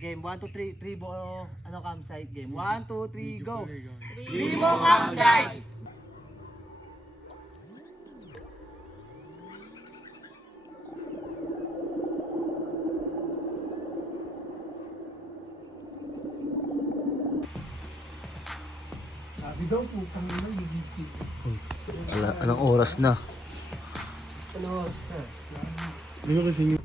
Game 1, 2, 3, 3 mo, ano campsite game. 1, 2, 3, go! 3 mo campsite! Sabi daw, putang ina, gigising. Anong oras na? Ano oras na? Hindi ko kasi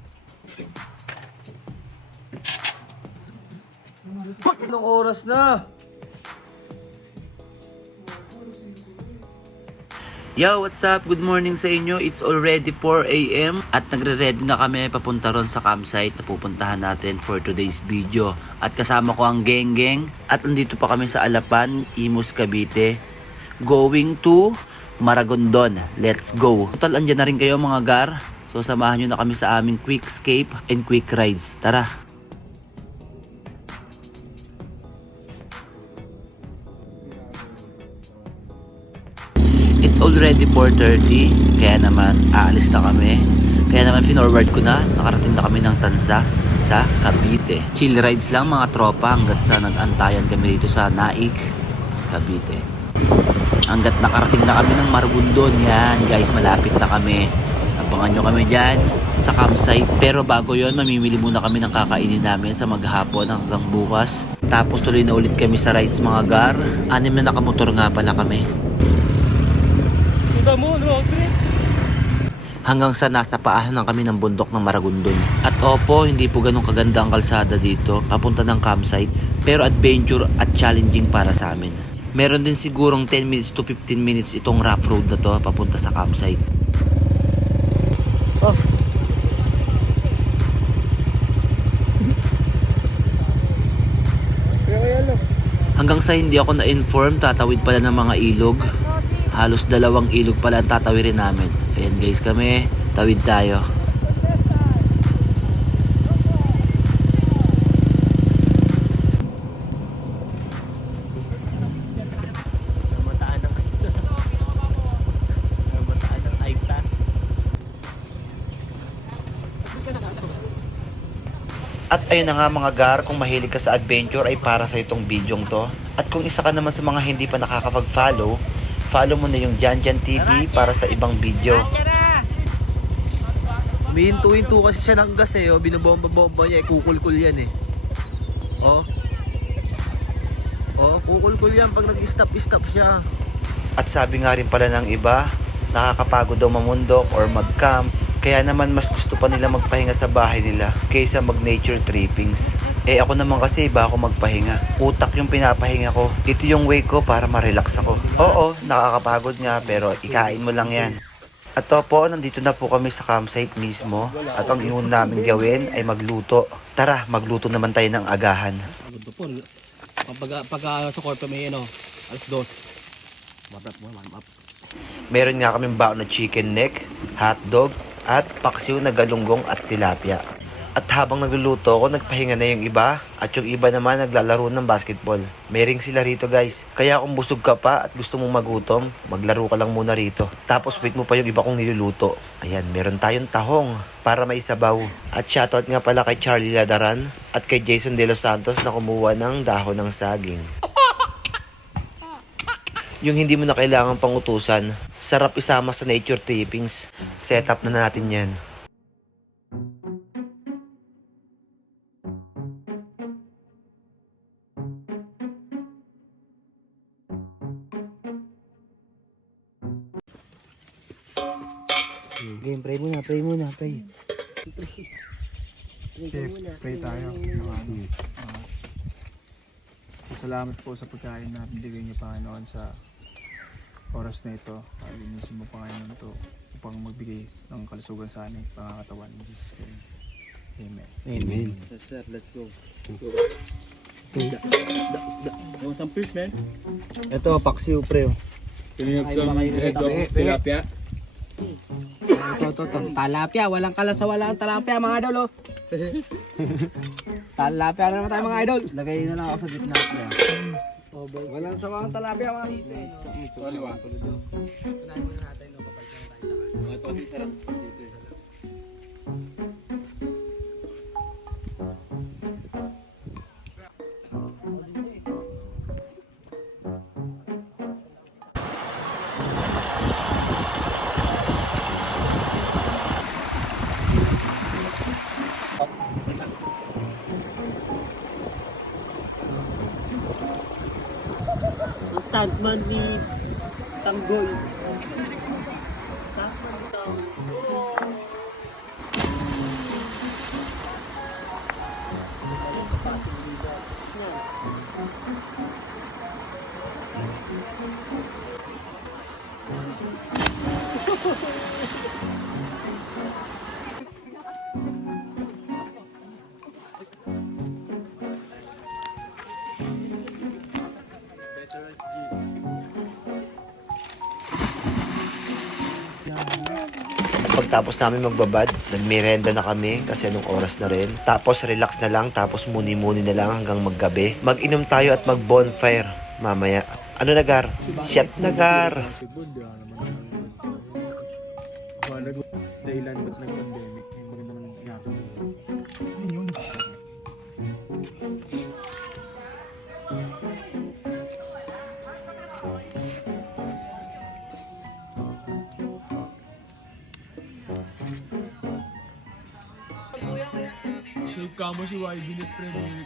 Anong oras na? Yo, what's up? Good morning sa inyo. It's already 4 AM at nagre-ready na kami papunta ron sa campsite na pupuntahan natin for today's video. At kasama ko ang geng-geng at nandito pa kami sa Alapan, Imus, Cavite. Going to Maragondon. Let's go! Total, andyan na rin kayo mga gar. So samahan nyo na kami sa aming quick escape and quick rides. Tara! It's already 4:30, kaya naman aalis na kami. Kaya naman finorward ko na, nakarating na kami ng Tansa sa Cavite. Chill rides lang mga tropa hanggat sa nag-antayan kami dito sa Naik, Cavite. Hanggat nakarating na kami ng Maragondon, yan guys, malapit na kami. Abangan nyo kami dyan sa campsite. Pero bago yon, mamimili muna kami ng kakainin namin sa maghapon hanggang bukas. Tapos tuloy na ulit kami sa rides mga gar. 6 na nakamotor nga pala kami. Hanggang sa nasa paahan kami ng bundok ng Maragondon. At opo, hindi po ganun kaganda ang kalsada dito papunta ng campsite, pero adventure at challenging para sa amin. Meron din sigurong 10 minutes to 15 minutes itong rough road na to papunta sa campsite. Oh. Hanggang sa hindi ako na-inform, tatawid pala ng mga ilog. Halos 2 ilog pala ang tatawirin namin. Ayan guys kami, tawid tayo. At ayun na nga mga gar, kung mahilig ka sa adventure ay para sa itong bidyong to. At kung isa ka naman sa mga hindi pa nakakapag-follow, follow mo na yung Janjan TV para sa ibang video. Mihinto-hinto kasi siya ng gas eh. Oh. Binobomba-bomba niya. Kukulkul yan eh. Oh. Oh, kukulkul yan pag nag-stop siya. At sabi nga rin pala ng iba, nakakapagod daw mamundok or mag-camp. Kaya naman mas gusto pa nila magpahinga sa bahay nila kaysa mag-nature trippings. Eh ako naman kasi iba ako magpahinga. Utak yung pinapahinga ko. Ito yung way ko para ma-relax ako. Oo, nakakapagod nga pero ikain mo lang yan. At po, nandito na po kami sa campsite mismo. At ang inuna namin gawin ay magluto. Tara, magluto naman tayo ng agahan. Pag sa korpo may alas 2. Warm up. Meron nga kaming baon na chicken neck, hotdog, at paksiw na galunggong at tilapia. At habang nagluluto ako, nagpahinga na yung iba at yung iba naman naglalaro ng basketball. May ring sila rito guys. Kaya kung busog ka pa at gusto mong magutom, maglaro ka lang muna rito. Tapos wait mo pa yung iba kong niluluto. Ayan, meron tayong tahong para may sabaw. At shoutout nga pala kay Charlie Ladaran at kay Jason De Los Santos na kumuha ng dahon ng saging. Yung hindi mo na kailangang pangutusan, sarap isama sa nature trippings. Setup na natin yan. Game, pray muna. pray tayo. Salamat po sa pagkain na binigay niyo Panginoon sa oras na ito. Linisin mo Panginoon ito upang magbigay ng kalusugan sa aming pangangatawan in Jesus' name. Amen. Amen. Yes sir, let's go. You want some fish, man? Ito, paksiw pre. Tilapia. Ito. Talapia, walang kalasa, walang talapia mga idol. Talapia na naman tayo mga idol. Lagay na lang ako sa gitna. Walang sawang talapia mga idol. Kaliwa. Tunahin muna natin. Ito kasi sarap dito. stuntman ni Tanggol. Pagtapos namin magbabad, nagmerenda na kami kasi anong oras na rin. Tapos relax na lang, tapos muni-muni na lang hanggang maggabi. Mag-inom tayo at mag-bonfire mamaya. Ano nagar? Shit nagar! Dahilan ba't nag-pandemic? Yung maganda ng ginagawa. Ano yun? Save ka mo si YG Lit Premier.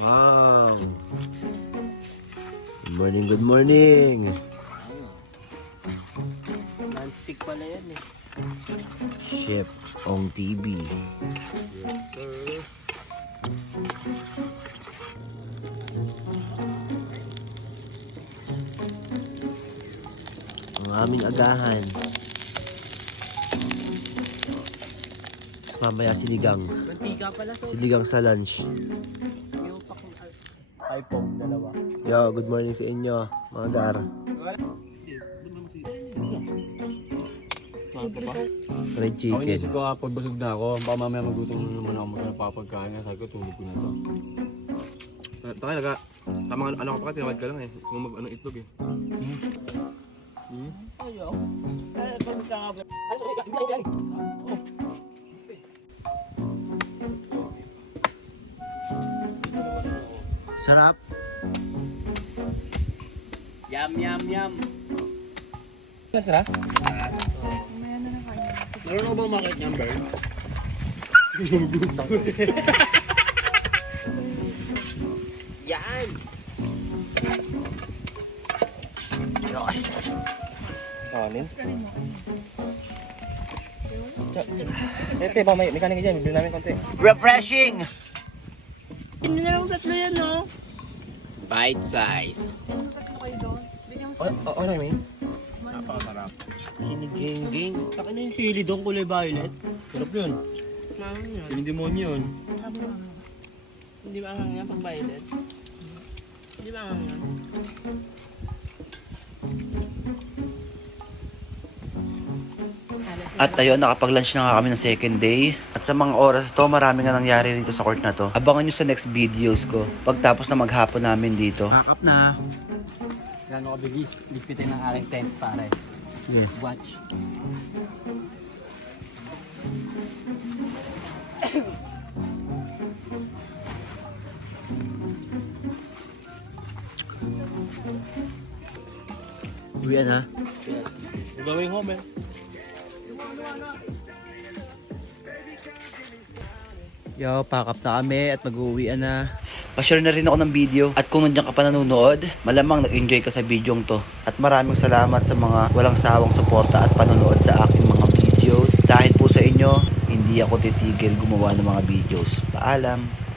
Wow! Good morning, good morning! Non-stick pala yan eh. Chef Ong TV. Ang aming agahan. Mamaya sinigang. Mantika pala to. Sinigang sa lunch. Yung iPhone, dalawa. Yo, good morning sa inyo, mga gar. Fried Ako chicken. inisip ko nga pag busog na ako, baka mamaya magutom na naman ako magpapagkain. Sabi ko, tulog ko na to. Talaga, tamang ano ka pa, tinawad ka lang eh. Kung mag-anong itlog eh. Ayaw. Eh, pag magkakabit. Sarap. Yum, yum, yum. Meron ako bang market number? Yan! Kanin? Tete, ba may kanin ka dyan, bibili namin konti. Refreshing! Hindi na lang tatlo yan, no? Bite size. Okay na yun, Napakasarap. Siniging-ging. Saka na yung sili doon, kulay violet. Sarap yun. Yung demonyo yun. Hindi ba ang nga pag violet? Hindi ba ang nga? At ayun, nakapag-lunch na nga kami ng second day. At sa mga oras to, marami nga nangyari dito sa court na to. Abangan nyo sa next videos ko. Pagtapos na maghapon namin dito. Pack up na. Gano'n ko bilis. Lipitin ng aking tent, pare. Yes. Watch. Uwian ha. Yes. We're going home, eh. Yo, pack up na kami at mag-uwian na. Pa-share na rin ako ng video. At kung nandiyan ka pa nanonood, malamang nag-enjoy ka sa videong to. At maraming salamat sa mga walang sawang suporta at panonood sa aking mga videos. Dahil po sa inyo, hindi ako titigil gumawa ng mga videos. Paalam!